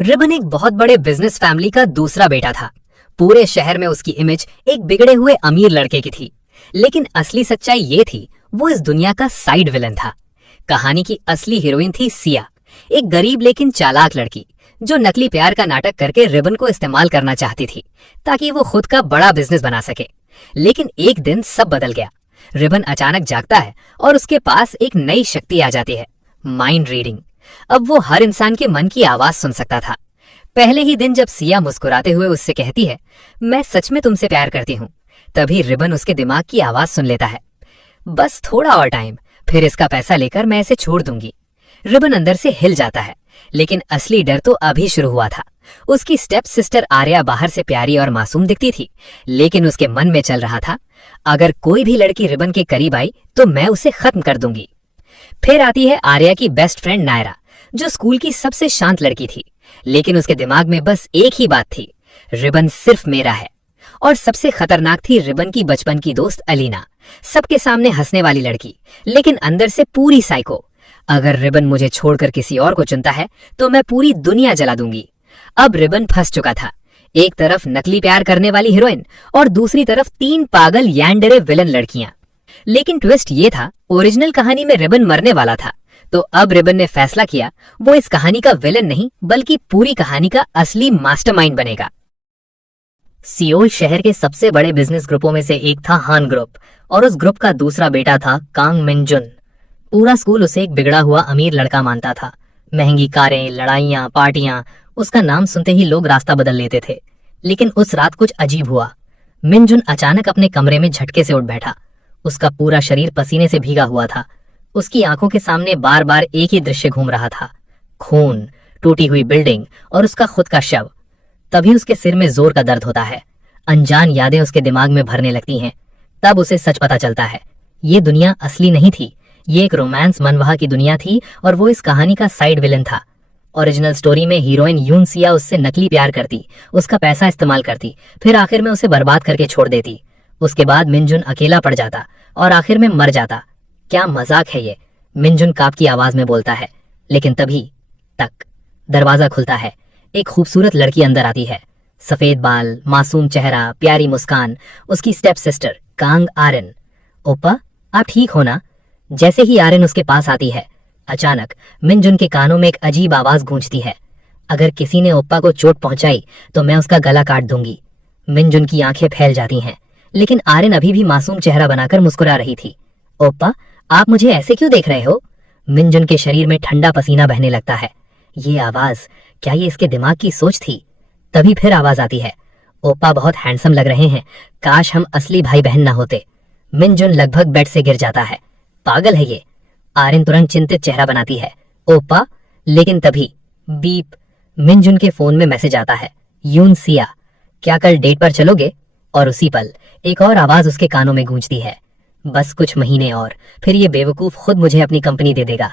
Ribbon एक बहुत बड़े बिजनेस फैमिली का दूसरा बेटा था। पूरे शहर में उसकी इमेज एक बिगड़े हुए अमीर लड़के की थी, लेकिन असली सच्चाई ये थी, वो इस दुनिया का साइड विलन था। कहानी की असली हीरोइन थी सिया, एक गरीब लेकिन चालाक लड़की जो नकली प्यार का नाटक करके रिबन को इस्तेमाल करना चाहती थी ताकि वो खुद का बड़ा बिजनेस बना सके। लेकिन एक दिन सब बदल गया। रिबन अचानक जागता है और उसके पास एक नई शक्ति आ जाती है, माइंड रीडिंग। अब वो हर इंसान के मन की आवाज सुन सकता था। पहले ही दिन जब सिया मुस्कुराते हुए उससे कहती है, मैं सच में तुमसे प्यार करती हूँ, तभी रिबन उसके दिमाग की आवाज सुन लेता है, बस थोड़ा और टाइम, फिर इसका पैसा लेकर मैं इसे छोड़ दूंगी। रिबन अंदर से हिल जाता है, लेकिन असली डर तो अभी शुरू हुआ था। उसकी स्टेप सिस्टर आर्या बाहर से प्यारी और मासूम दिखती थी, लेकिन उसके मन में चल रहा था, अगर कोई भी लड़की रिबन के करीब आई तो मैं उसे खत्म कर दूंगी। फिर आती है आर्या की बेस्ट फ्रेंड नायरा, जो स्कूल की सबसे शांत लड़की थी, लेकिन उसके दिमाग में बस एक ही बात थी, रिबन सिर्फ मेरा है। और सबसे खतरनाक थी रिबन की बचपन की दोस्त अलीना, सबके सामने हंसने वाली लड़की, लेकिन अंदर से पूरी साइको। अगर रिबन मुझे छोड़कर किसी और को चुनता है तो मैं पूरी दुनिया जला दूंगी। अब रिबन फंस चुका था, एक तरफ नकली प्यार करने वाली हीरोइन और दूसरी तरफ 3 पागल यानडरे विलन लड़कियां। लेकिन ट्विस्ट ये था, ओरिजिनल कहानी में रिबन मरने वाला था, तो अब रिबन ने फैसला किया वो इस कहानी का विलन नहीं बल्कि पूरी कहानी का असली मास्टरमाइंड बनेगा। सियोल शहर के सबसे बड़े बिजनेस ग्रुपों में से एक था हान ग्रुप, और उस ग्रुप का दूसरा बेटा था कांग मिनजुन। पूरा स्कूल उसे एक बिगड़ा हुआ अमीर लड़का मानता था। महंगी कारें, लड़ाइयां, पार्टियां, उसका नाम सुनते ही लोग रास्ता बदल लेते थे। लेकिन उस रात कुछ अजीब हुआ। मिनजुन अचानक अपने कमरे में झटके से उठ बैठा। उसका पूरा शरीर पसीने से भीगा हुआ था। उसकी आंखों के सामने बार बार एक ही दृश्य घूम रहा था, खून, टूटी हुई बिल्डिंग और उसका खुद का शव। तभी उसके सिर में जोर का दर्द होता है। अनजान यादें उसके दिमाग में भरने लगती हैं। तब उसे सच पता चलता है, ये दुनिया असली नहीं थी, ये एक रोमांस मनवाह की दुनिया थी और वो इस कहानी का साइड विलन था। ओरिजिनल स्टोरी में हीरोइन यून सिया उससे नकली प्यार करती, उसका पैसा इस्तेमाल करती, फिर आखिर में उसे बर्बाद करके छोड़ देती। उसके बाद मिनजुन अकेला पड़ जाता और आखिर में मर जाता। क्या मजाक है ये, मिनजुन काप की आवाज में बोलता है। लेकिन तभी तक दरवाजा खुलता है। एक खूबसूरत लड़की अंदर आती है, सफेद बाल, मासूम चेहरा, प्यारी मुस्कान, उसकी स्टेप सिस्टर कांग आर्यन। ओप्पा, आप ठीक हो ना? जैसे ही आर्यन उसके पास आती है, अचानक मिनजुन के कानों में एक अजीब आवाज गूंजती है, अगर किसी ने ओप्पा को चोट पहुंचाई तो मैं उसका गला काट दूंगी। मिनजुन की आंखें फैल जाती हैं, लेकिन आर्यन अभी भी मासूम चेहरा बनाकर मुस्कुरा रही थी। ओप्पा, आप मुझे ऐसे क्यों देख रहे हो? मिनजुन के शरीर में ठंडा पसीना बहने लगता है। ये आवाज, क्या ये इसके दिमाग की सोच थी? तभी फिर आवाज आती है, ओप्पा बहुत हैंडसम लग रहे हैं, काश हम असली भाई बहन ना होते। मिनजुन लगभग बेड से गिर जाता है। पागल है ये, आर्यन तुरंत चिंतित चेहरा बनाती है। ओप्पा, लेकिन तभी बीप, मिनजुन के फोन में मैसेज आता है, यून सिया, क्या कल डेट पर चलोगे? और उसी पल एक और आवाज उसके कानों में गूंजती है, बस कुछ महीने और, फिर ये बेवकूफ खुद मुझे अपनी कंपनी दे देगा।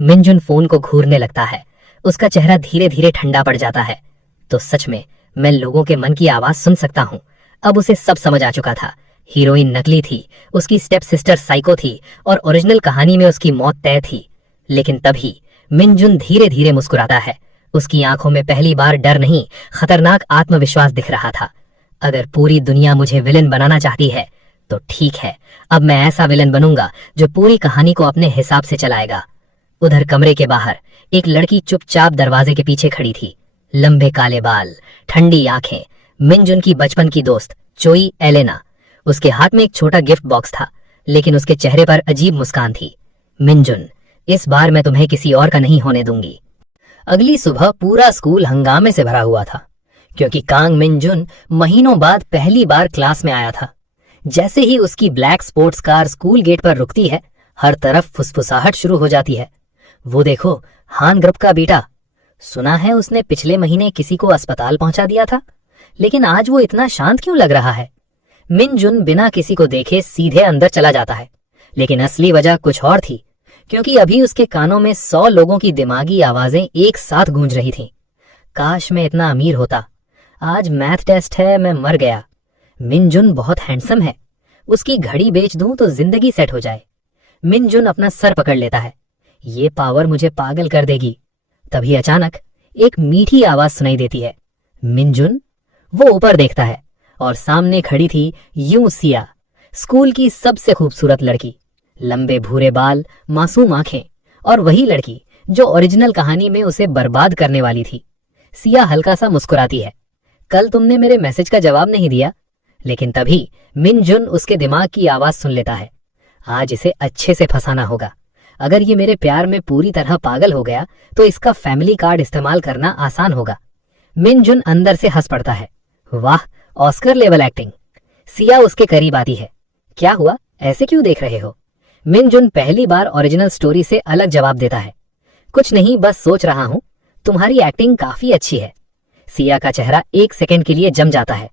मिनजुन फोन को घूरने लगता है, उसका चेहरा धीरे धीरे ठंडा पड़ जाता है। तो सच में मैं लोगों के मन की आवाज सुन सकता हूँ। अब उसे सब समझ आ चुका था। हीरोइन नकली थी, उसकी स्टेप सिस्टर साइको थी और ओरिजिनल कहानी में उसकी मौत तय थी। लेकिन तभी मिनजुन धीरे धीरे मुस्कुराता है। उसकी आंखों में पहली बार डर नहीं, खतरनाक आत्मविश्वास दिख रहा था। अगर पूरी दुनिया मुझे विलन बनाना चाहती है तो ठीक है, अब मैं ऐसा विलन बनूंगा जो पूरी कहानी को अपने हिसाब से चलाएगा। उधर कमरे के बाहर एक लड़की चुपचाप दरवाजे के पीछे खड़ी थी, लंबे काले बाल, ठंडी आंखें, मिनजुन की बचपन की दोस्त चोई एलेना। उसके हाथ में एक छोटा गिफ्ट बॉक्स था, लेकिन उसके चेहरे पर अजीब मुस्कान थी। मिनजुन, इस बार मैं तुम्हें किसी और का नहीं होने दूंगी। अगली सुबह पूरा स्कूल हंगामे से भरा हुआ था, क्योंकि कांग मिनजुन महीनों बाद पहली बार क्लास में आया था। जैसे ही उसकी black sports car school gate पर रुकती है, हर तरफ फुसफुसाहट शुरू हो जाती है। वो देखो, हान ग्रुप का बेटा, सुना है उसने पिछले महीने किसी को अस्पताल पहुंचा दिया था, लेकिन आज वो इतना शांत क्यों लग रहा है? मिनजुन बिना किसी को देखे सीधे अंदर चला जाता है, लेकिन असली वजह कुछ और थी, क्योंकि अभी उसके कानों में 100 लोगों की दिमागी आवाजें एक साथ गूंज रही थीं। काश मैं इतना अमीर होता, आज मैथ टेस्ट है, मैं मर गया। मिनजुन बहुत हैंडसम है, उसकी घड़ी बेच दूं तो जिंदगी सेट हो जाए। मिनजुन अपना सर पकड़ लेता है, ये पावर मुझे पागल कर देगी। तभी अचानक एक मीठी आवाज सुनाई देती है, मिनजुन। वो ऊपर देखता है और सामने खड़ी थी यूं सिया, स्कूल की सबसे खूबसूरत लड़की, लंबे भूरे बाल, मासूम आंखें, और वही लड़की जो ओरिजिनल कहानी में उसे बर्बाद करने वाली थी। सिया हल्का सा मुस्कुराती है, कल तुमने मेरे मैसेज का जवाब नहीं दिया। लेकिन तभी मिनजुन उसके दिमाग की आवाज सुन लेता है, आज इसे अच्छे से फंसाना होगा। अगर ये मेरे प्यार में पूरी तरह पागल हो गया तो इसका फैमिली कार्ड इस्तेमाल करना आसान होगा। मिनजुन अंदर से हंस पड़ता है, वाह, ऑस्कर लेवल एक्टिंग। सिया उसके करीब आती है, क्या हुआ, ऐसे क्यों देख रहे हो? मिनजुन पहली बार ओरिजिनल स्टोरी से अलग जवाब देता है, कुछ नहीं, बस सोच रहा हूं, तुम्हारी एक्टिंग काफी अच्छी है। सिया का चेहरा एक सेकंड के लिए जम जाता है,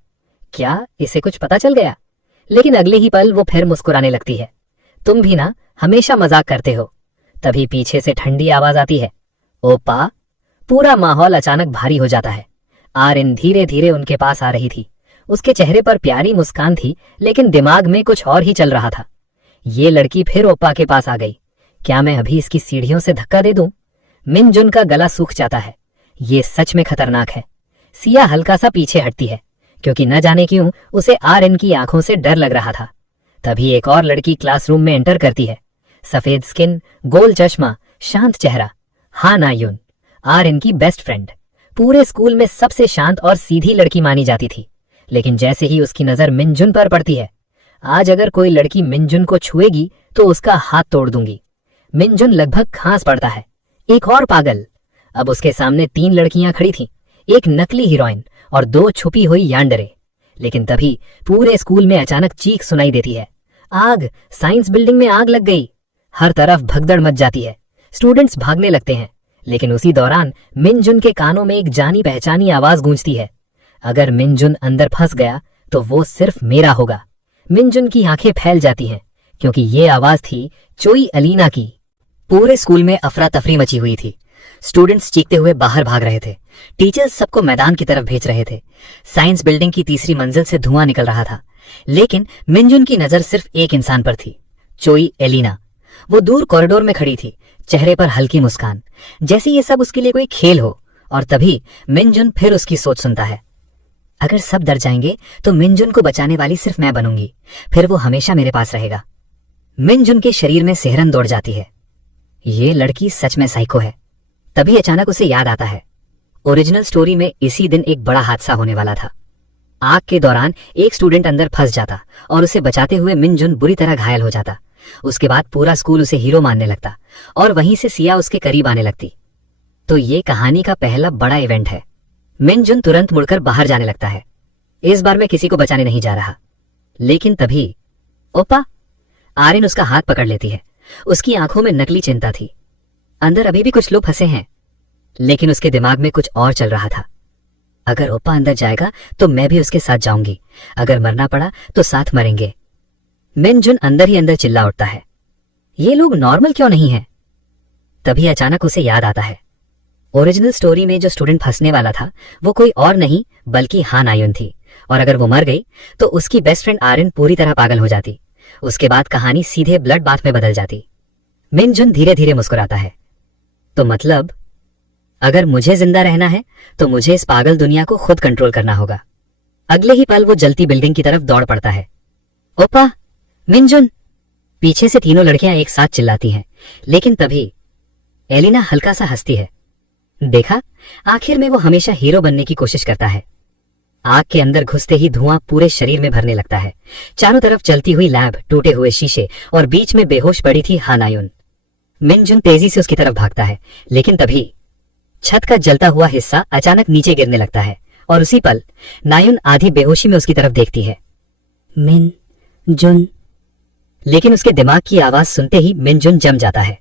क्या इसे कुछ पता चल गया? लेकिन अगले ही पल वो फिर मुस्कुराने लगती है, तुम भी ना हमेशा मजाक करते हो। तभी पीछे से ठंडी आवाज आती है, ओपा। पूरा माहौल अचानक भारी हो जाता है। आर्यन धीरे धीरे उनके पास आ रही थी। उसके चेहरे पर प्यारी मुस्कान थी, लेकिन दिमाग में कुछ और ही चल रहा था। ये लड़की फिर ओपा के पास आ गई, क्या मैं अभी इसकी सीढ़ियों से धक्का दे दूं? मिनजुन का गला सूख जाता है, ये सच में खतरनाक है। सिया हल्का सा पीछे हटती है, क्योंकि न जाने क्यों उसे आर्यन की आंखों से डर लग रहा था। तभी एक और लड़की क्लासरूम में एंटर करती है, सफेद स्किन, गोल चश्मा, शांत चेहरा, हा नायुन, आर्यन की बेस्ट फ्रेंड। पूरे स्कूल में सबसे शांत और सीधी लड़की मानी जाती थी, लेकिन जैसे ही उसकी नजर मिनजुन पर पड़ती है, आज अगर कोई लड़की मिनजुन को छुएगी तो उसका हाथ तोड़ दूंगी। मिनजुन लगभग खांस पड़ता है, एक और पागल। अब उसके सामने 3 लड़कियां खड़ी थीं, एक नकली हीरोइन और 2 छुपी हुई यान्डरे। लेकिन तभी पूरे स्कूल में अचानक चीख सुनाई देती है, आग, साइंस बिल्डिंग में आग लग गई। हर तरफ भगदड़ मच जाती है, स्टूडेंट्स भागने लगते हैं। लेकिन उसी दौरान मिनजुन के कानों में एक जानी पहचानी आवाज गूंजती है, अगर मिनजुन अंदर फंस गया तो वो सिर्फ मेरा होगा। मिनजुन की आंखें फैल जाती हैं, क्योंकि ये आवाज थी चोई अलीना की। पूरे स्कूल में अफरा तफरी मची हुई थी, स्टूडेंट्स चीखते हुए बाहर भाग रहे थे, टीचर्स सबको मैदान की तरफ भेज रहे थे। साइंस बिल्डिंग की तीसरी मंजिल से धुआं निकल रहा था, लेकिन मिनजुन की नजर सिर्फ एक इंसान पर थी, चोई एलिना। वो दूर कॉरिडोर में खड़ी थी, चेहरे पर हल्की मुस्कान, जैसे ये सब उसके लिए कोई खेल हो। और तभी मिनजुन फिर उसकी सोच सुनता है, अगर सब डर जाएंगे तो मिनजुन को बचाने वाली सिर्फ मैं बनूंगी, फिर वो हमेशा मेरे पास रहेगा। मिनजुन के शरीर में सिहरन दौड़ जाती है, ये लड़की सच में साइको है। तभी अचानक उसे याद आता है, ओरिजिनल स्टोरी में इसी दिन एक बड़ा हादसा होने वाला था। आग के दौरान एक स्टूडेंट अंदर फंस जाता और उसे बचाते हुए मिनजुन बुरी तरह घायल हो जाता। उसके बाद पूरा स्कूल उसे हीरो मानने लगता और वहीं से सिया उसके करीब आने लगती। तो ये कहानी का पहला बड़ा इवेंट है। मिनजुन तुरंत मुड़कर बाहर जाने लगता है, इस बार मैं किसी को बचाने नहीं जा रहा। लेकिन तभी ओपा, आर्यन उसका हाथ पकड़ लेती है। उसकी आंखों में नकली चिंता थी, अंदर अभी भी कुछ लोग फंसे हैं। लेकिन उसके दिमाग में कुछ और चल रहा था, अगर ओपा अंदर जाएगा तो मैं भी उसके साथ जाऊंगी, अगर मरना पड़ा तो साथ मरेंगे। मिनजुन अंदर ही अंदर चिल्ला उठता है, ये लोग नॉर्मल क्यों नहीं है? तभी अचानक उसे याद आता है, ओरिजिनल स्टोरी में जो स्टूडेंट फंसने वाला था वो कोई और नहीं बल्कि हा नायुन थी, और अगर वो मर गई तो उसकी बेस्ट फ्रेंड आर्यन पूरी तरह पागल हो जाती। उसके बाद कहानी सीधे ब्लड बाथ में बदल जाती। मिनजुन धीरे धीरे मुस्कुराता है, तो मतलब अगर मुझे जिंदा रहना है तो मुझे इस पागल दुनिया को खुद कंट्रोल करना होगा। अगले ही पल वो जलती बिल्डिंग की तरफ दौड़ पड़ता है। ओपा, मिनजुन! पीछे से तीनों लड़कियां एक साथ चिल्लाती हैं, लेकिन तभी एलिना हल्का सा हंसती है। देखा, आखिर में वो हमेशा हीरो बनने की कोशिश करता है। आग के अंदर घुसते ही धुआं पूरे शरीर में भरने लगता है। चारों तरफ चलती हुई लैब, टूटे हुए शीशे और बीच में बेहोश पड़ी थी हा नायुन। मिनजुन तेजी से उसकी तरफ भागता है, लेकिन तभी छत का जलता हुआ हिस्सा अचानक नीचे गिरने लगता है और उसी पल नायुन आधी बेहोशी में उसकी तरफ देखती है। मिनजुन! लेकिन उसके दिमाग की आवाज सुनते ही मिनजुन जम जाता है,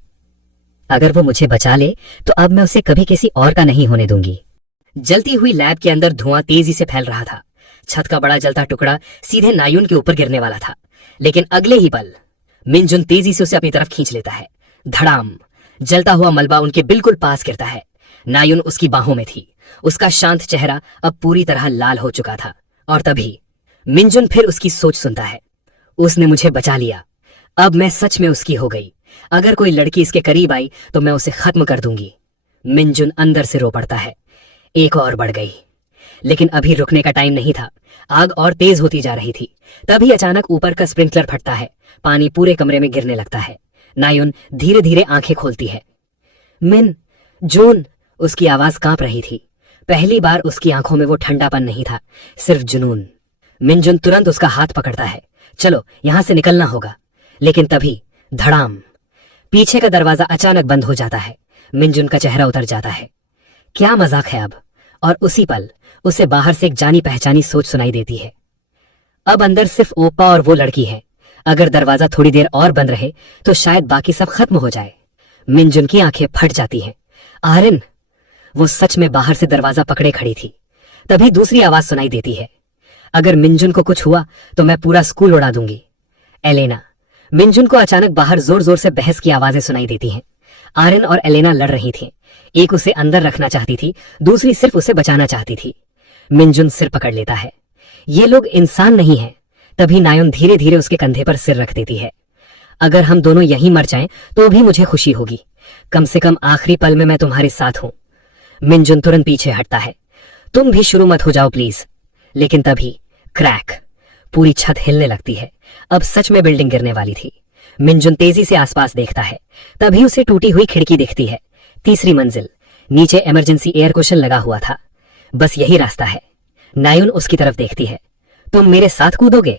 अगर वो मुझे बचा ले तो अब मैं उसे कभी किसी और का नहीं होने दूंगी। जलती हुई लैब के अंदर धुआं तेजी से फैल रहा था। छत का बड़ा जलता टुकड़ा सीधे नायुन के ऊपर गिरने वाला था, लेकिन अगले ही पल मिनजुन तेजी से उसे अपनी तरफ खींच लेता है। धड़ाम! जलता हुआ मलबा उनके बिल्कुल पास गिरता है। नायुन उसकी बाहों में थी, उसका शांत चेहरा अब पूरी तरह लाल हो चुका था। और तभी मिनजुन फिर उसकी सोच सुनता है, उसने मुझे बचा लिया, अब मैं सच में उसकी हो गई। अगर कोई लड़की इसके करीब आई तो मैं उसे खत्म कर दूंगी। मिनजुन अंदर से रो पड़ता है, एक और बढ़ गई, लेकिन अभी रुकने का टाइम नहीं था। आग और तेज होती जा रही थी। तभी अचानक ऊपर का स्प्रिंकलर फटता है, पानी पूरे कमरे में गिरने लगता है। नायुन धीरे धीरे आंखें खोलती है। मिन, जून, उसकी आवाज कांप रही थी। पहली बार उसकी आंखों में वो ठंडापन नहीं था, सिर्फ जुनून। मिनजुन तुरंत उसका हाथ पकड़ता है। चलो, यहां से निकलना होगा। लेकिन तभी धड़ाम, पीछे का दरवाजा अचानक बंद हो जाता है। मिनजुन का चेहरा उतर जाता है। क्या मजाक है अब। और उसी पल उसे बाहर से एक जानी पहचानी सोच सुनाई देती है। अब अंदर सिर्फ ओप्पा और वो लड़की है। अगर दरवाजा थोड़ी देर और बंद रहे तो शायद बाकी सब खत्म हो जाए। मिनजुन की आंखें फट जाती हैं। आर्यन! वो सच में बाहर से दरवाजा पकड़े खड़ी थी। तभी दूसरी आवाज सुनाई देती है। अगर मिनजुन को कुछ हुआ तो मैं पूरा स्कूल उड़ा दूंगी। एलेना! मिनजुन को अचानक बाहर जोर जोर से बहस की आवाजें सुनाई देती हैं। आर्यन और एलेना लड़ रही थी। एक उसे अंदर रखना चाहती थी, दूसरी सिर्फ उसे बचाना चाहती थी। मिनजुन सिर पकड़ लेता है। ये लोग इंसान नहीं हैं। तभी नायुन धीरे धीरे उसके कंधे पर सिर रख देती है। अगर हम दोनों यहीं मर जाएं तो भी मुझे खुशी होगी। कम से कम आखिरी पल में मैं तुम्हारे साथ हूं। मिनजुन तुरंत पीछे हटता है। तुम भी शुरू मत हो जाओ प्लीज। लेकिन तभी क्रैक, पूरी छत हिलने लगती है। अब सच में बिल्डिंग गिरने वाली थी। मिनजुन तेजी से आसपास देखता है। तभी उसे टूटी हुई खिड़की दिखती है। तीसरी मंजिल, नीचे इमरजेंसी एयर कुशन लगा हुआ था। बस यही रास्ता है। नायुन उसकी तरफ देखती है। तुम मेरे साथ कूदोगे?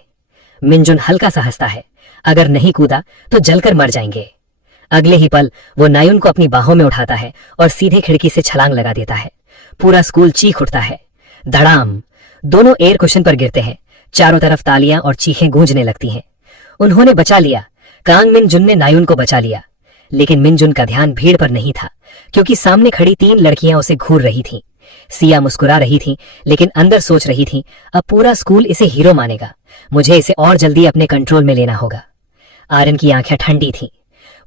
मिनजुन हल्का सा हंसता है। अगर नहीं कूदा तो जलकर मर जाएंगे। अगले ही पल वो नायुन को अपनी बाहों में उठाता है और सीधे खिड़की से छलांग लगा देता है। पूरा स्कूल चीख उठता है। धड़ाम, दोनों एयर कुशन पर गिरते हैं। चारों तरफ तालियां और चीखें गूंजने लगती हैं। उन्होंने बचा लिया। कांग मिनजुन ने नायुन को बचा लिया। लेकिन मिनजुन का ध्यान भीड़ पर नहीं था, क्योंकि सामने खड़ी 3 लड़कियां उसे घूर रही थीं। सिया मुस्कुरा रही थी, लेकिन अंदर सोच रही थी, अब पूरा स्कूल इसे हीरो मानेगा। मुझे इसे और जल्दी अपने कंट्रोल में लेना होगा। आर्यन की आंखें ठंडी थीं।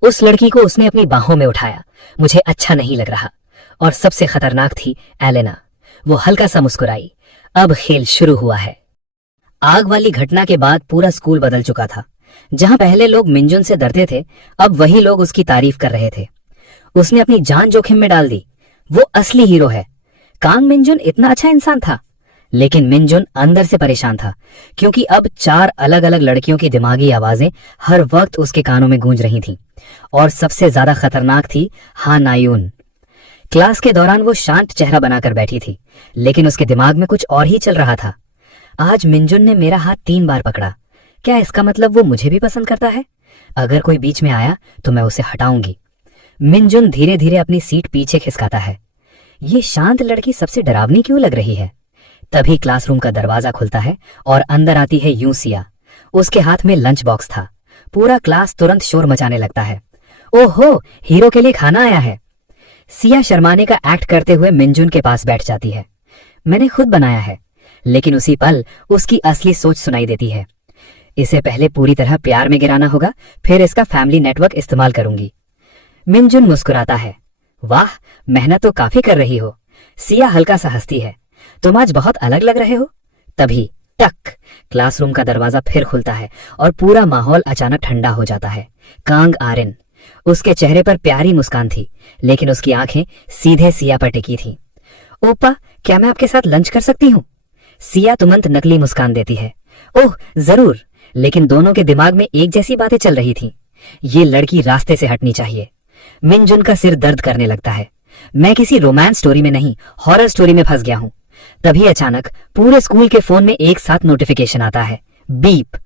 उस लड़की को उसने अपनी बाहों में उठाया। मुझे अच्छा नहीं लग रहा। और सबसे खतरनाक थी एलेना। वो हल्का सा मुस्कुराई। अब खेल शुरू हुआ है। आग वाली घटना के बाद पूरा स्कूल बदल चुका था। जहां पहले लोग मिनजुन से डरते थे, अब वही लोग उसकी तारीफ कर रहे थे। उसने अपनी जान जोखिम में डाल दी। वो असली हीरो है। कांग मिनजुन इतना अच्छा इंसान था, लेकिन मिनजुन अंदर से परेशान था, क्योंकि अब 4 अलग अलग लड़कियों की दिमागी आवाजें हर वक्त उसके कानों में गूंज रही थीं। और सबसे ज्यादा खतरनाक थी नायुन। क्लास के दौरान वो शांत चेहरा बनाकर बैठी थी, लेकिन उसके दिमाग में कुछ और ही चल रहा था। आज मिनजुन ने मेरा हाथ 3 बार पकड़ा। क्या इसका मतलब वो मुझे भी पसंद करता है? अगर कोई बीच में आया तो मैं उसे हटाऊंगी। मिनजुन धीरे धीरे अपनी सीट पीछे खिसकाता है। ये शांत लड़की सबसे डरावनी क्यों लग रही है? तभी क्लासरूम का दरवाजा खुलता है और अंदर आती है यूसिया। उसके हाथ में लंच बॉक्स था। पूरा क्लास तुरंत शोर मचाने लगता है। ओहो, हीरो के लिए खाना आया है। सिया शर्माने का एक्ट करते हुए मिनजुन के पास बैठ जाती है। मैंने खुद बनाया है। लेकिन उसी पल उसकी असली सोच सुनाई देती है। इसे पहले पूरी तरह प्यार में गिराना होगा, फिर इसका फैमिली नेटवर्क इस्तेमाल करूंगी। मिनजुन मुस्कुराता है। वाह, मेहनत तो काफी कर रही हो। सिया हल्का सा हंसती है। तुम आज बहुत अलग लग रहे हो। तभी टक, क्लासरूम का दरवाजा फिर खुलता है और पूरा माहौल अचानक ठंडा हो जाता है। कांग आर्यन। उसके चेहरे पर प्यारी मुस्कान थी, लेकिन उसकी आंखें सीधे सिया पर टिकी थीं। ओप्पा, क्या मैं आपके साथ लंच कर सकती हूँ? सिया तुरंत नकली मुस्कान देती है। ओह जरूर। लेकिन दोनों के दिमाग में एक जैसी बातें चल रही थीं। ये लड़की रास्ते से हटनी चाहिए। मिनजुन का सिर दर्द करने लगता है। मैं किसी रोमांस स्टोरी में नहीं, हॉरर स्टोरी में फंस गया हूं। तभी अचानक पूरे स्कूल के फोन में एक साथ नोटिफिकेशन आता है। बीप।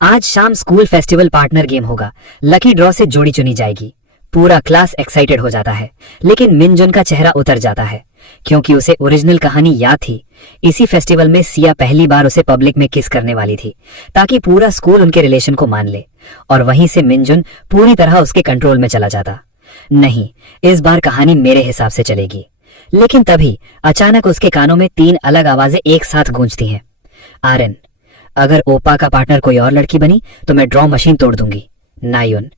आज शाम स्कूल फेस्टिवल पार्टनर गेम होगा। लकी ड्रॉ से जोड़ी चुनी जाएगी। पूरा क्लास एक्साइटेड हो जाता है, लेकिन मिनजुन का चेहरा उतर जाता है, क्योंकि उसे ओरिजिनल कहानी याद थी। इसी फेस्टिवल में सिया पहली बार उसे पब्लिक में किस करने वाली थी, ताकि पूरा स्कूल उनके रिलेशन को मान ले। और वहीं से मिनजुन पूरी तरह उसके कंट्रोल में चला जाता। नहीं, इस बार कहानी मेरे हिसाब से चलेगी। लेकिन तभी अचानक उसके कानों में 3 अलग आवाजें एक साथ गूंजती हैं। आर्यन, अगर ओपा का पार्टनर कोई और लड़की बनी तो मैं ड्रॉ मशीन तोड़ दूंगी। नायुन,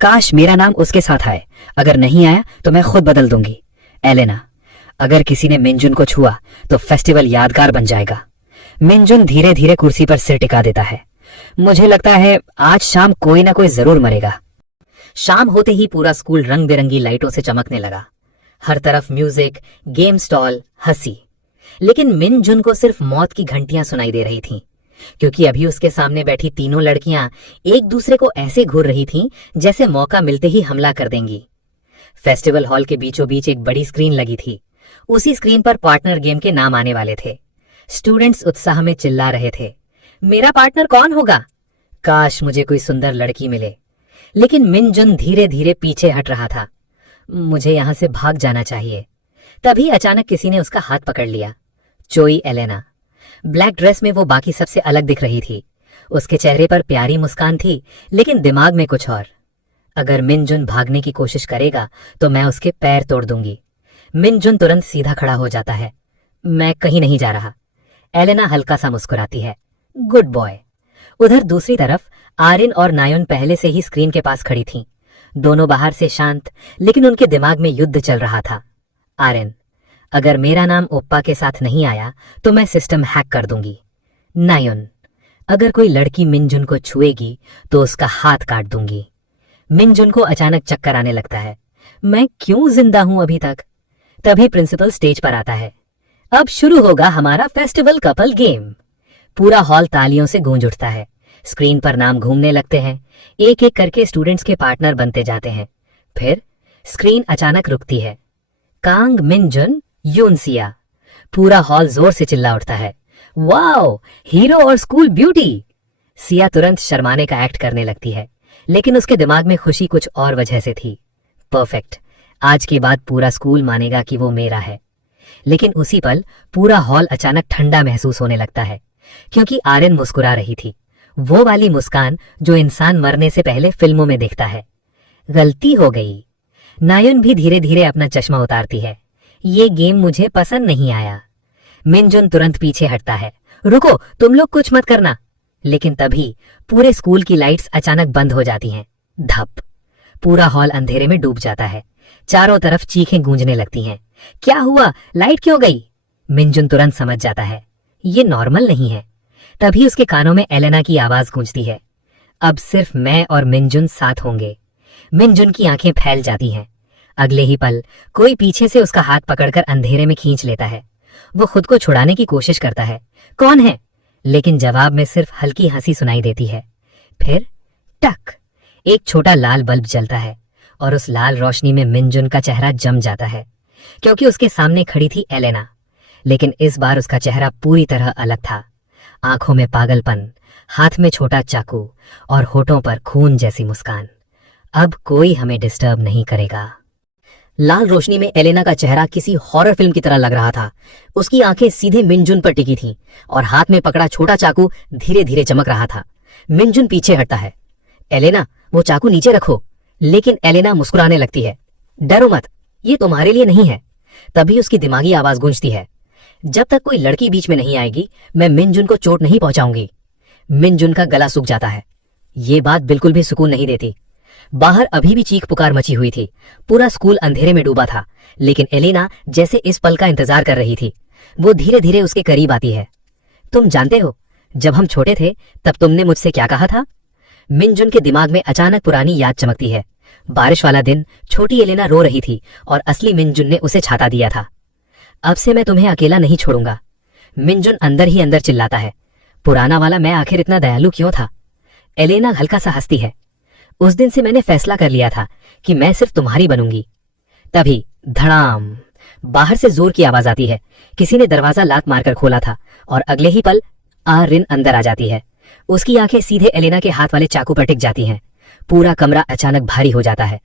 काश मेरा नाम उसके साथ आए। अगर नहीं आया तो मैं खुद बदल दूंगी। एलेना, अगर किसी ने मिनजुन को छुआ तो फेस्टिवल यादगार बन जाएगा। मिनजुन धीरे धीरे कुर्सी पर सिर टिका देता है। मुझे लगता है आज शाम कोई ना कोई जरूर मरेगा। शाम होते ही पूरा स्कूल रंग बिरंगी लाइटों से चमकने लगा। हर तरफ म्यूजिक, गेम स्टॉल, हंसी। लेकिन मिन जुन को सिर्फ मौत की घंटियां सुनाई दे रही थीं, क्योंकि अभी उसके सामने बैठी तीनों लड़कियां एक दूसरे को ऐसे घूर रही थीं जैसे मौका मिलते ही हमला कर देंगी। फेस्टिवल हॉल के बीचों बीच एक बड़ी स्क्रीन लगी थी। उसी स्क्रीन पर पार्टनर गेम के नाम आने वाले थे। स्टूडेंट्स उत्साह में चिल्ला रहे थे, मेरा पार्टनर कौन होगा? काश मुझे कोई सुंदर लड़की मिले। लेकिन मिन जुन धीरे धीरे पीछे हट रहा था। मुझे यहां से भाग जाना चाहिए। तभी अचानक किसी ने उसका हाथ पकड़ लिया। चोई एलेना। ब्लैक ड्रेस में वो बाकी सबसे अलग दिख रही थी। उसके चेहरे पर प्यारी मुस्कान थी, लेकिन दिमाग में कुछ और। अगर मिन जुन भागने की कोशिश करेगा तो मैं उसके पैर तोड़ दूंगी। मिन जुन तुरंत सीधा खड़ा हो जाता है। मैं कहीं नहीं जा रहा। एलेना हल्का सा मुस्कुराती है। Good boy. उधर दूसरी तरफ आर्यन और नायोन पहले से ही स्क्रीन के पास खड़ी थीं। दोनों बाहर से शांत, लेकिन उनके दिमाग में युद्ध चल रहा था। आर्यन, अगर मेरा नाम ओप्पा के साथ नहीं आया तो मैं सिस्टम हैक कर दूंगी। नायोन, अगर कोई लड़की मिनजुन को छुएगी तो उसका हाथ काट दूंगी। मिनजुन को अचानक चक्कर आने लगता है। मैं क्यों जिंदा हूं अभी तक? तभी प्रिंसिपल स्टेज पर आता है। अब शुरू होगा हमारा फेस्टिवल कपल गेम। पूरा हॉल तालियों से गूंज उठता है। स्क्रीन पर नाम घूमने लगते हैं। एक एक करके स्टूडेंट्स के पार्टनर बनते जाते हैं। फिर स्क्रीन अचानक रुकती है। कांग मिनजुन यूनसिया। पूरा हॉल जोर से चिल्ला उठता है, वाओ, हीरो और स्कूल ब्यूटी। सिया तुरंत शर्माने का एक्ट करने लगती है, लेकिन उसके दिमाग में खुशी कुछ और वजह से थी। परफेक्ट, आज के बाद पूरा स्कूल मानेगा कि वो मेरा है। लेकिन उसी पल पूरा हॉल अचानक ठंडा महसूस होने लगता है, क्योंकि आर्यन मुस्कुरा रही थी। वो वाली मुस्कान जो इंसान मरने से पहले फिल्मों में देखता है। गलती हो गई। नायुन भी धीरे धीरे अपना चश्मा उतारती है। ये गेम मुझे पसंद नहीं आया। मिनजुन तुरंत पीछे हटता है। रुको, तुम लोग कुछ मत करना। लेकिन तभी पूरे स्कूल की लाइट्स अचानक बंद हो जाती हैं। धप। पूरा हॉल अंधेरे में डूब जाता है। चारों तरफ चीखें गूंजने लगती हैं। क्या हुआ? लाइट क्यों गई? मिनजुन तुरंत समझ जाता है, ये नॉर्मल नहीं है। तभी उसके कानों में एलेना की आवाज गूंजती है। अब सिर्फ मैं और मिनजुन साथ होंगे। मिनजुन की आंखें फैल जाती हैं। अगले ही पल कोई पीछे से उसका हाथ पकड़कर अंधेरे में खींच लेता है। वो खुद को छुड़ाने की कोशिश करता है। कौन है? लेकिन जवाब में सिर्फ हल्की हंसी सुनाई देती है। फिर टक, एक छोटा लाल बल्ब जलता है और उस लाल रोशनी में मिनजुन का चेहरा जम जाता है, क्योंकि उसके सामने खड़ी थी एलेना। लेकिन इस बार उसका चेहरा पूरी तरह अलग था। आंखों में पागलपन, हाथ में छोटा चाकू और होठों पर खून जैसी मुस्कान। अब कोई हमें डिस्टर्ब नहीं करेगा। लाल रोशनी में एलेना का चेहरा किसी हॉरर फिल्म की तरह लग रहा था। उसकी आंखें सीधे मिनजुन पर टिकी थीं और हाथ में पकड़ा छोटा चाकू धीरे धीरे चमक रहा था। मिनजुन पीछे हटता है। एलेना, वो चाकू नीचे रखो। लेकिन एलेना मुस्कुराने लगती है। डरो मत, ये तुम्हारे लिए नहीं है। तभी उसकी दिमागी आवाज गूंजती है, जब तक कोई लड़की बीच में नहीं आएगी मैं मिनजुन को चोट नहीं पहुंचाऊंगी। मिनजुन का गला सूख जाता है। ये बात बिल्कुल भी सुकून नहीं देती। बाहर अभी भी चीख पुकार मची हुई थी। पूरा स्कूल अंधेरे में डूबा था, लेकिन एलेना जैसे इस पल का इंतजार कर रही थी। वो धीरे धीरे उसके करीब आती है। तुम जानते हो, जब हम छोटे थे तब तुमने मुझसे क्या कहा था? मिनजुन के दिमाग में अचानक पुरानी याद चमकती है। बारिश वाला दिन छोटी एलेना रो रही थी और असली मिनजुन ने उसे छाता दिया था। अब से मैं तुम्हें अकेला नहीं छोड़ूंगा। मिनजुन अंदर ही अंदर चिल्लाता है। पुराना वाला मैं आखिर इतना दयालु क्यों था? एलेना हल्का सा हंसती है। उस दिन से मैंने फैसला कर लिया था कि मैं सिर्फ तुम्हारी बनूंगी। तभी धड़ाम, बाहर से जोर की आवाज आती है। किसी ने दरवाजा लात मारकर खोला था और अगले ही पल आर्यन अंदर आ जाती है। उसकी आंखें सीधे एलेना के हाथ वाले चाकू पर टिक जाती हैं। पूरा कमरा अचानक भारी हो जाता है।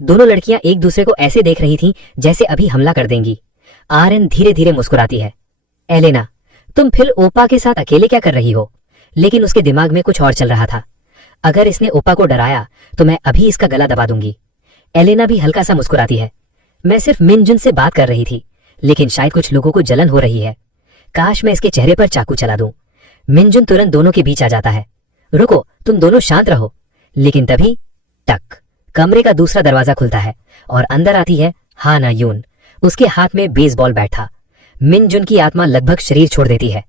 दोनों लड़कियां एक दूसरे को ऐसे देख रही थीं जैसे अभी हमला कर देंगी। आर्यन धीरे धीरे मुस्कुराती है। एलेना, तुम फिर ओप्पा के साथ अकेले क्या कर रही हो? लेकिन उसके दिमाग में कुछ और चल रहा था। अगर इसने ओप्पा को डराया तो मैं अभी इसका गला दबा दूंगी। एलेना भी हल्का सा मुस्कुराती है। मैं सिर्फ मिनजुन से बात कर रही थी, लेकिन शायद कुछ लोगों को जलन हो रही है। काश मैं इसके चेहरे पर चाकू चला दूं। मिनजुन तुरंत दोनों के बीच आ जाता है। रुको, तुम दोनों शांत रहो। लेकिन तभी टक, कमरे का दूसरा दरवाजा खुलता है और अंदर आती है हाना यून। उसके हाथ में बेसबॉल बैट था। मिनजुन की आत्मा लगभग शरीर छोड़ देती है।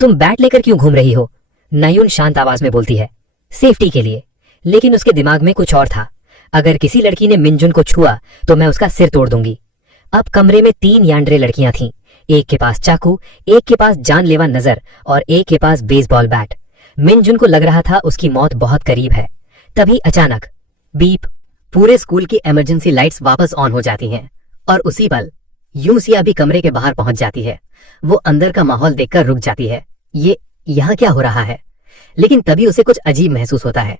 तुम बैट लेकर क्यों घूम रही हो? नायुन शांत आवाज में बोलती है। सेफ्टी के लिए। लेकिन उसके दिमाग में कुछ और था। अगर किसी लड़की ने मिनजुन को छुआ तो मैं उसका सिर तोड़ दूंगी। अब कमरे में 3 यांड्रे लड़कियां थीं, एक के पास चाकू, एक के पास जानलेवा नजर और एक के पास बेसबॉल बैट। मिनजुन को लग रहा था उसकी मौत बहुत करीब है। तभी अचानक बीप, पूरे स्कूल की इमरजेंसी लाइट्स वापस ऑन हो जाती हैं और उसी पल यूं सिया भी कमरे के बाहर पहुंच जाती है। वो अंदर का माहौल देखकर रुक जाती है। ये यहाँ क्या हो रहा है? लेकिन तभी उसे कुछ अजीब महसूस होता है,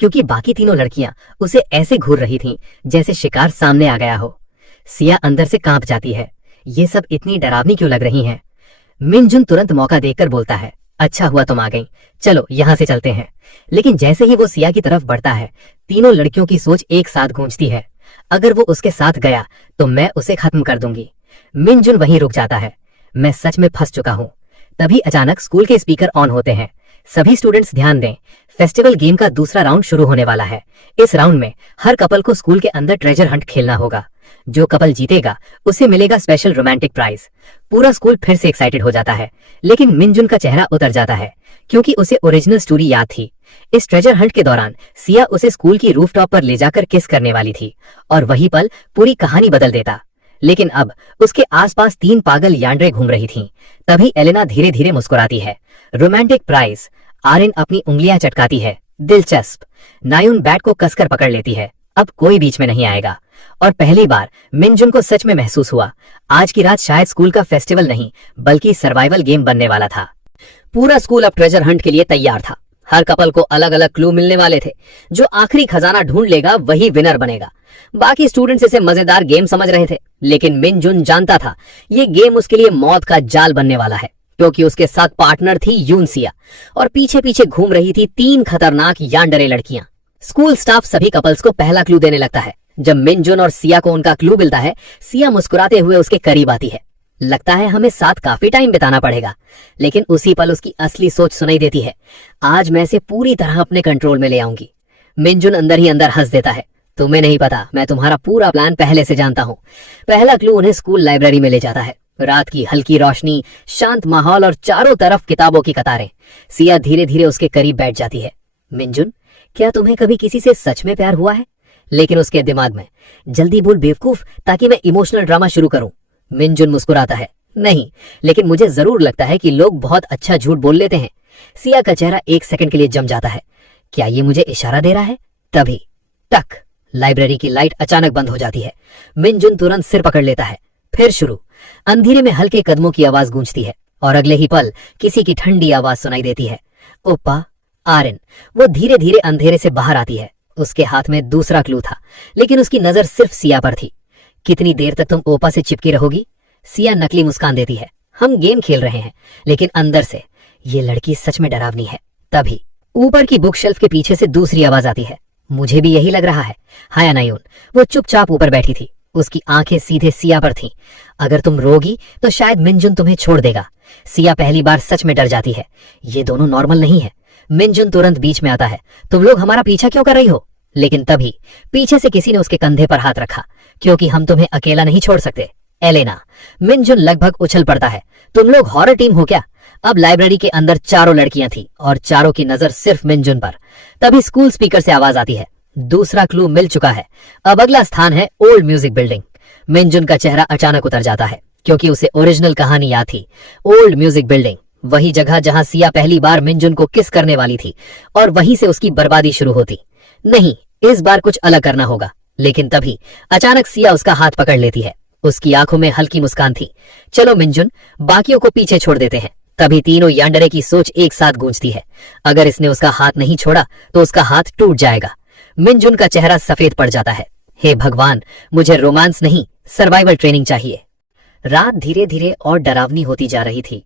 क्योंकि बाकी तीनों लड़कियां उसे ऐसे घूर रही थीं जैसे शिकार सामने आ गया हो। सिया अंदर से कांप जाती है। ये सब इतनी डरावनी क्यों लग रही हैं? मिनजुन तुरंत मौका देखकर बोलता है, अच्छा हुआ तुम आ गई, चलो यहाँ से चलते हैं। लेकिन जैसे ही वो सिया की तरफ बढ़ता है, तीनों लड़कियों की सोच एक साथ गूंजती है, अगर वो उसके साथ गया तो मैं उसे खत्म कर दूंगी। मिनजुन वहीं रुक जाता है। मैं सच में फंस चुका हूँ। तभी अचानक स्कूल के स्पीकर ऑन होते हैं। सभी स्टूडेंट्स ध्यान दें, फेस्टिवल गेम का दूसरा राउंड शुरू होने वाला है। इस राउंड में हर कपल को स्कूल के अंदर ट्रेजर हंट खेलना होगा। जो कपल जीतेगा उसे मिलेगा स्पेशल रोमांटिक प्राइज। पूरा स्कूल फिर से एक्साइटेड हो जाता है, लेकिन मिनजुन का चेहरा उतर जाता है, क्योंकि उसे ओरिजिनल स्टोरी याद थी। इस ट्रेजर हंट के दौरान सिया उसे स्कूल की रूफटॉप पर ले जाकर किस करने वाली थी और वही पल पूरी कहानी बदल देता। लेकिन अब उसके आसपास 3 पागल यांड्रे घूम रही थीं। तभी एलेना धीरे धीरे मुस्कुराती है। Romantic prize. आर्यन अपनी उंगलियां चटकाती है। दिलचस्प। नायुन बैट को कसकर पकड़ लेती है। अब कोई बीच में नहीं आएगा। और पहली बार मिनजुन को सच में महसूस हुआ, आज की रात शायद स्कूल का फेस्टिवल नहीं बल्कि सर्वाइवल गेम बनने वाला था। पूरा स्कूल अब ट्रेजर हंट के लिए तैयार था। हर कपल को अलग अलग क्लू मिलने वाले थे। जो आखिरी खजाना ढूंढ लेगा वही विनर बनेगा। बाकी स्टूडेंट्स इसे मजेदार गेम समझ रहे थे, लेकिन मिनजुन जानता था ये गेम उसके लिए मौत का जाल बनने वाला है, क्योंकि उसके साथ पार्टनर थी यूनसिया और पीछे पीछे घूम रही थी 3 खतरनाक यांडरे लड़कियां। स्कूल स्टाफ सभी कपल्स को पहला क्लू देने लगता है। जब मिनजुन और सिया को उनका क्लू मिलता है, सिया मुस्कुराते हुए उसके करीब आती है। लगता है हमें साथ काफी टाइम बिताना पड़ेगा। लेकिन उसी पल उसकी असली सोच सुनाई देती है, आज मैं इसे पूरी तरह अपने कंट्रोल में ले आऊंगी। मिनजुन अंदर ही अंदर हंस देता है, तुम्हें नहीं पता, मैं तुम्हारा पूरा प्लान पहले से जानता हूँ। पहला क्लू उन्हें स्कूल लाइब्रेरी में ले जाता है। रात की हल्की रोशनी, शांत माहौल और चारों तरफ किताबों की कतारें। सिया धीरे धीरे उसके करीब बैठ जाती है। मिनजुन, क्या तुम्हें कभी किसी से सच में प्यार हुआ है? लेकिन उसके दिमाग में, जल्दी बोल बेवकूफ, ताकि मैं इमोशनल ड्रामा शुरू करूं। मिनजुन मुस्कुराता है, नहीं, लेकिन मुझे जरूर लगता है कि लोग बहुत अच्छा झूठ बोल लेते हैं। सिया का चेहरा 1 सेकंड के लिए जम जाता है। क्या ये मुझे इशारा दे रहा है? तभी टक, लाइब्रेरी की लाइट अचानक बंद हो जाती है। मिनजुन तुरंत सिर पकड़ लेता है। फिर शुरू। अंधेरे में हल्के कदमों की आवाज गूंजती है और अगले ही पल किसी की ठंडी आवाज सुनाई देती है। ओप्पा, आर्यन। वो धीरे धीरे अंधेरे से बाहर आती है। उसके हाथ में दूसरा क्लू था, लेकिन उसकी नजर सिर्फ सिया पर थी। कितनी देर तक तुम ओपा से चिपकी रहोगी? सिया नकली मुस्कान देती है। हम गेम खेल रहे हैं, लेकिन अंदर से ये लड़की सच में डरावनी है। तभी ऊपर की बुक शेल्फ के पीछे से दूसरी आवाज आती है। मुझे भी यही लग रहा है। हाया नायुन। वो चुपचाप ऊपर बैठी थी। उसकी आंखें सीधे सिया पर थीं। अगर तुम रोगी तो शायद मिनजुन तुम्हें छोड़ देगा। सिया पहली बार सच में डर जाती है। ये दोनों नॉर्मल नहीं है। मिनजुन तुरंत बीच में आता है। तुम लोग हमारा पीछा क्यों कर रही हो? लेकिन तभी पीछे से किसी ने उसके कंधे पर हाथ रखा, क्योंकि हम तुम्हें अकेला नहीं छोड़ सकते। एलेना। मिनजुन लगभग उछल पड़ता है। तुम लोग हॉरर टीम हो क्या? अब लाइब्रेरी के अंदर चारों लड़कियां थी और चारों की नजर सिर्फ मिनजुन पर। तभी स्कूल स्पीकर से आवाज आती है, दूसरा क्लू मिल चुका है। अब अगला स्थान है ओल्ड म्यूजिक बिल्डिंग। मिनजुन का चेहरा अचानक उतर जाता है, क्योंकि उसे ओरिजिनल कहानी याद थी। ओल्ड म्यूजिक बिल्डिंग, वही जगह जहां सिया पहली बार मिनजुन को किस करने वाली थी और वहीं से उसकी बर्बादी शुरू होती। नहीं, इस बार कुछ अलग करना होगा। लेकिन तभी अचानक सिया उसका हाथ पकड़ लेती है। उसकी आंखों में हल्की मुस्कान थी। चलो मिनजुन, बाकियों को पीछे छोड़ देते हैं। तभी तीनों यांडरे की सोच एक साथ गूंजती है, अगर इसने उसका हाथ नहीं छोड़ा तो उसका हाथ टूट जाएगा। मिनजुन का चेहरा सफेद पड़ जाता है। हे भगवान, मुझे रोमांस नहीं, सर्वाइवल ट्रेनिंग चाहिए। रात धीरे धीरे और डरावनी होती जा रही थी।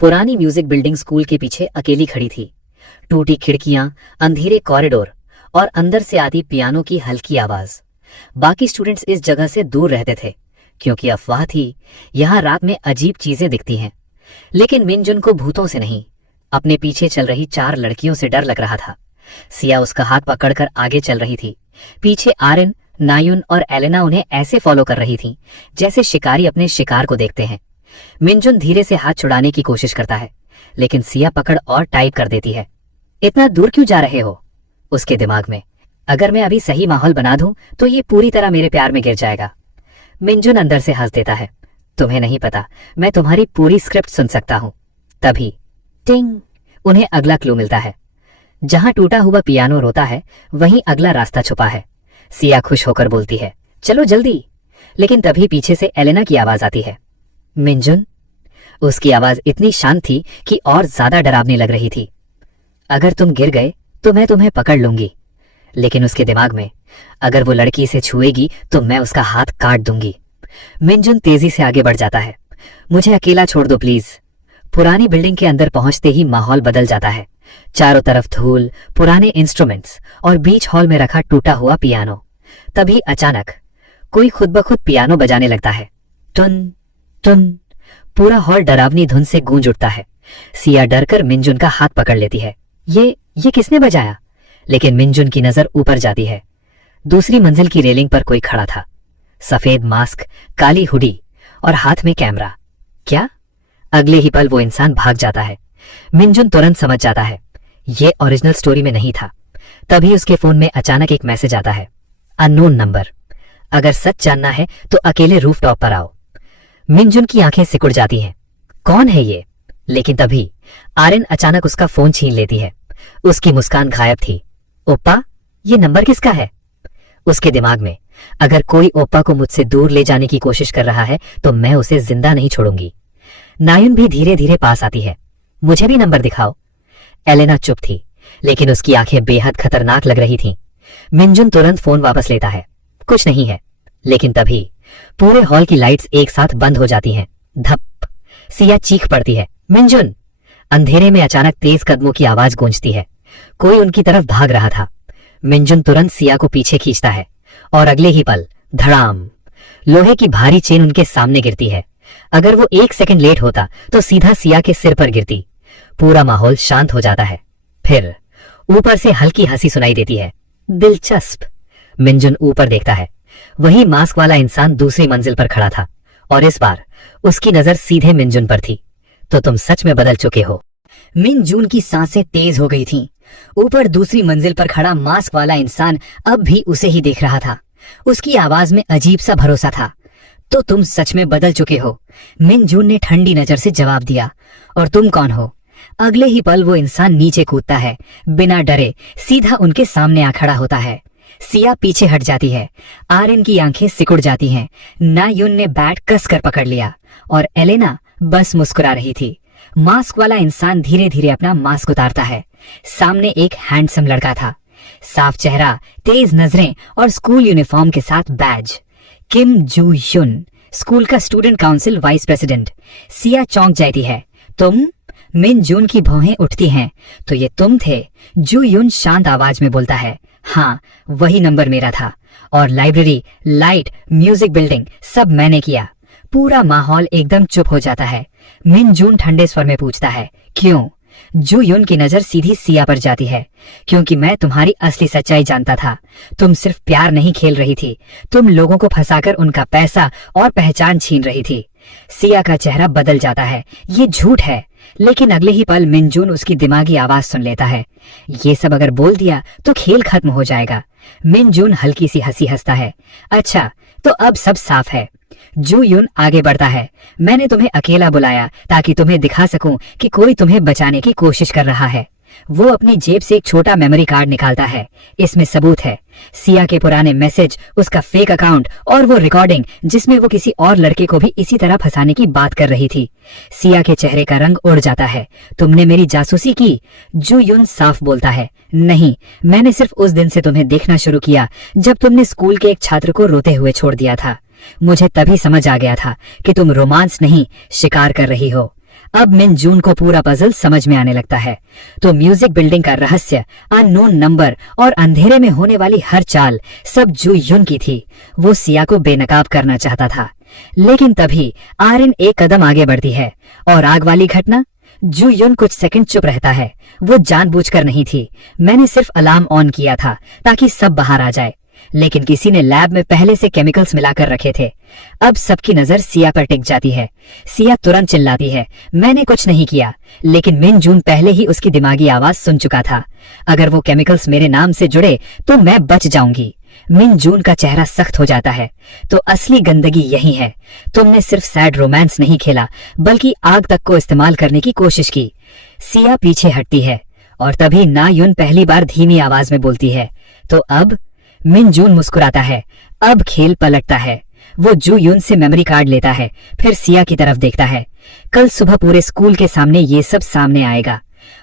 पुरानी म्यूजिक बिल्डिंग स्कूल के पीछे अकेली खड़ी थी। टूटी खिड़कियां, अंधेरे कॉरिडोर और अंदर से आती पियानो की हल्की आवाज। बाकी स्टूडेंट्स इस जगह से दूर रहते थे, क्योंकि अफवाह थी यहां रात में अजीब चीजें दिखती हैं। लेकिन मिनजुन को भूतों से नहीं, अपने पीछे चल रही 4 लड़कियों से डर लग रहा था। सिया उसका हाथ पकड़कर आगे चल रही थी। पीछे आर्यन, नायुन और एलेना उन्हें ऐसे फॉलो कर रही थीं, जैसे शिकारी अपने शिकार को देखते हैं। मिनजुन धीरे से हाथ छुड़ाने की कोशिश करता है, लेकिन सिया पकड़ और टाइट कर देती है। इतना दूर क्यों जा रहे हो? उसके दिमाग में, अगर मैं अभी सही माहौल बना दूं तो ये पूरी तरह मेरे प्यार में गिर जाएगा। मिनजुन अंदर से हंस देता है। तुम्हें नहीं पता, मैं तुम्हारी पूरी स्क्रिप्ट सुन सकता हूं। तभी टिंग, उन्हें अगला क्लू मिलता है। जहां टूटा हुआ पियानो रोता है, वहीं अगला रास्ता छुपा है। सिया खुश होकर बोलती है, चलो जल्दी। लेकिन तभी पीछे से एलेना की आवाज आती है। मिंजुन। उसकी आवाज इतनी शांत थी कि और ज्यादा डरावनी लग रही थी। अगर तुम गिर गए तो मैं तुम्हें पकड़ लूंगी। लेकिन उसके दिमाग में, अगर वो लड़की इसे छुएगी तो मैं उसका हाथ काट दूंगी। मिंजुन तेजी से आगे बढ़ जाता है। मुझे अकेला छोड़ दो प्लीज। पुरानी बिल्डिंग के अंदर पहुंचते ही माहौल बदल जाता है। चारों तरफ धूल, पुराने इंस्ट्रूमेंट्स और बीच हॉल में रखा टूटा हुआ पियानो। तभी अचानक कोई खुद ब खुद पियानो बजाने लगता है। टुन टुन। पूरा हॉल डरावनी धुन से गूंज उठता है। सिया डरकर मिंजुन का हाथ पकड़ लेती है। ये किसने बजाया? लेकिन मिंजुन की नजर ऊपर जाती है। दूसरी मंजिल की रेलिंग पर कोई खड़ा था। सफेद मास्क, काली हुडी और हाथ में कैमरा। क्या? अगले ही पल वो इंसान भाग जाता है। मिंजुन तुरंत समझ जाता है ये ओरिजिनल स्टोरी में नहीं था। तभी उसके फोन में अचानक एक मैसेज आता है, अननोन नंबर। अगर सच जानना है तो अकेले रूफटॉप पर आओ। मिंजुन की आंखें सिकुड़ जाती हैं। कौन है ये? लेकिन तभी आर्यन अचानक उसका फोन छीन लेती है। उसकी मुस्कान गायब थी। ओप्पा, ये नंबर किसका है? उसके दिमाग में, अगर कोई ओप्पा को मुझसे दूर ले जाने की कोशिश कर रहा है तो मैं उसे जिंदा नहीं छोड़ूंगी। नायुन भी धीरे धीरे पास आती है। मुझे भी नंबर दिखाओ। एलेना चुप थी, लेकिन उसकी आंखें बेहद खतरनाक लग रही थीं। मिंजुन तुरंत फोन वापस लेता है। कुछ नहीं है। लेकिन तभी पूरे हॉल की लाइट्स एक साथ बंद हो जाती हैं। धप। सिया चीख पड़ती है, मिंजुन। अंधेरे में अचानक तेज कदमों की आवाज गूंजती है। कोई उनकी तरफ भाग रहा था। मिंजुन तुरंत सिया को पीछे खींचता है और अगले ही पल धड़ाम, लोहे की भारी चेन उनके सामने गिरती है। अगर वो एक सेकंड लेट होता तो सीधा सिया के सिर पर गिरती। पूरा माहौल शांत हो जाता है। फिर ऊपर से हल्की हंसी सुनाई देती है। दिलचस्प। मिंजुन ऊपर देखता है। वही मास्क वाला इंसान दूसरी मंजिल पर खड़ा था और इस बार उसकी नजर सीधे मिंजुन पर थी। तो तुम सच में बदल चुके हो। मिंजुन की सांसें तेज हो गई थीं। ऊपर दूसरी मंजिल पर खड़ा मास्क वाला इंसान अब भी उसे ही देख रहा था। उसकी आवाज में अजीब सा भरोसा था। तो तुम सच में बदल चुके हो, मिंजुन ने ठंडी नजर से जवाब दिया। और तुम कौन हो? अगले ही पल वो इंसान नीचे कूदता है। बिना डरे सीधा उनके सामने आ खड़ा होता है। सिया पीछे हट जाती है। आर्यन की आंखें सिकुड़ जाती हैं। नायुन ने बैट कसकर पकड़ लिया और एलेना बस मुस्कुरा रही थी। मास्क वाला इंसान धीरे धीरे अपना मास्क उतारता है। सामने एक हैंडसम लड़का था। साफ चेहरा, तेज नजरें और स्कूल यूनिफॉर्म के साथ बैज। किम जू युन, स्कूल का student council vice president. Siya चौंक जाती है। तुम? मिंजुन की भौहें उठती हैं। तो ये तुम थे? जू युन शांत आवाज में बोलता है। हाँ, वही नंबर मेरा था। और लाइब्रेरी, लाइट, म्यूजिक बिल्डिंग सब मैंने किया। पूरा माहौल एकदम चुप हो जाता है। मिंजुन ठंडे स्वर में पूछता है, क्यों? जू युन की नजर सीधी सिया पर जाती है। क्योंकि मैं तुम्हारी असली सच्चाई जानता था। तुम सिर्फ प्यार नहीं खेल रही थी, तुम लोगों को फंसाकर उनका पैसा और पहचान छीन रही थी। सिया का चेहरा बदल जाता है। ये झूठ है। लेकिन अगले ही पल मिंजुन उसकी दिमागी आवाज सुन लेता है। ये सब अगर बोल दिया तो खेल खत्म हो जाएगा। मिंजुन हल्की सी हंसी हंसता है। अच्छा, तो अब सब साफ है। जू युन आगे बढ़ता है। मैंने तुम्हें अकेला बुलाया ताकि तुम्हें दिखा सकूं कि कोई तुम्हें बचाने की कोशिश कर रहा है। वो अपनी जेब से एक छोटा मेमोरी कार्ड निकालता है। इसमें सबूत है, सिया के पुराने मैसेज, उसका फेक अकाउंट और वो रिकॉर्डिंग जिसमें वो किसी और लड़के को भी इसी तरह फंसाने की बात कर रही थी। सिया के चेहरे का रंग उड़ जाता है। तुमने मेरी जासूसी की? जू युन साफ बोलता है, नहीं, मैंने सिर्फ उस दिन से तुम्हें देखना शुरू किया जब तुमने स्कूल के एक छात्र को रोते हुए छोड़ दिया था। मुझे तभी समझ आ गया था कि तुम रोमांस नहीं, शिकार कर रही हो। अब मिंजुन को पूरा पजल समझ में आने लगता है। तो म्यूजिक बिल्डिंग का रहस्य, अननोन नंबर और अंधेरे में होने वाली हर चाल सब जू युन की थी। वो सिया को बेनकाब करना चाहता था। लेकिन तभी आर्यन एक कदम आगे बढ़ती है। और आग वाली घटना? जू युन कुछ सेकंड चुप रहता है। वो जानबूझकर नहीं थी। मैंने सिर्फ अलार्म ऑन किया था ताकि सब बाहर आ जाए। लेकिन किसी ने लैब में पहले से केमिकल्स मिलाकर रखे थे। अब सबकी नजर सिया पर टिक जाती है। सिया तुरंत चिल्लाती है, मैंने कुछ नहीं किया। लेकिन मिंजुन पहले ही उसकी दिमागी आवाज सुन चुका था। अगर वो केमिकल्स मेरे नाम से जुड़े तो मैं बच जाऊंगी। मिन जून का चेहरा सख्त हो जाता है। तो असली गंदगी यही है। तुमने सिर्फ सैड रोमांस नहीं खेला बल्कि आग तक को इस्तेमाल करने की कोशिश की। सिया पीछे हटती है और तभी ना युन पहली बार धीमी आवाज में बोलती है, तो अब? मिन जून मुस्कुराता है। अब खेल पलटता है। वो जू युन से मेमोरी कार्ड लेता है, फिर सिया की तरफ देखता है। कल सुबह पूरे स्कूल के सामने ये सब सामने आएगा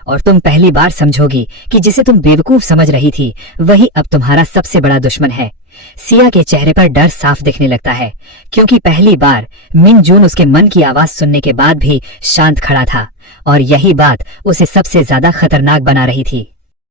और तुम पहली बार समझोगी कि जिसे तुम बेवकूफ समझ रही थी वही अब तुम्हारा सबसे बड़ा दुश्मन है। सिया के चेहरे पर डर साफ दिखने लगता है, क्योंकि पहली बार मिन जून उसके मन की आवाज सुनने के बाद भी शांत खड़ा था और यही बात उसे सबसे ज्यादा खतरनाक बना रही थी।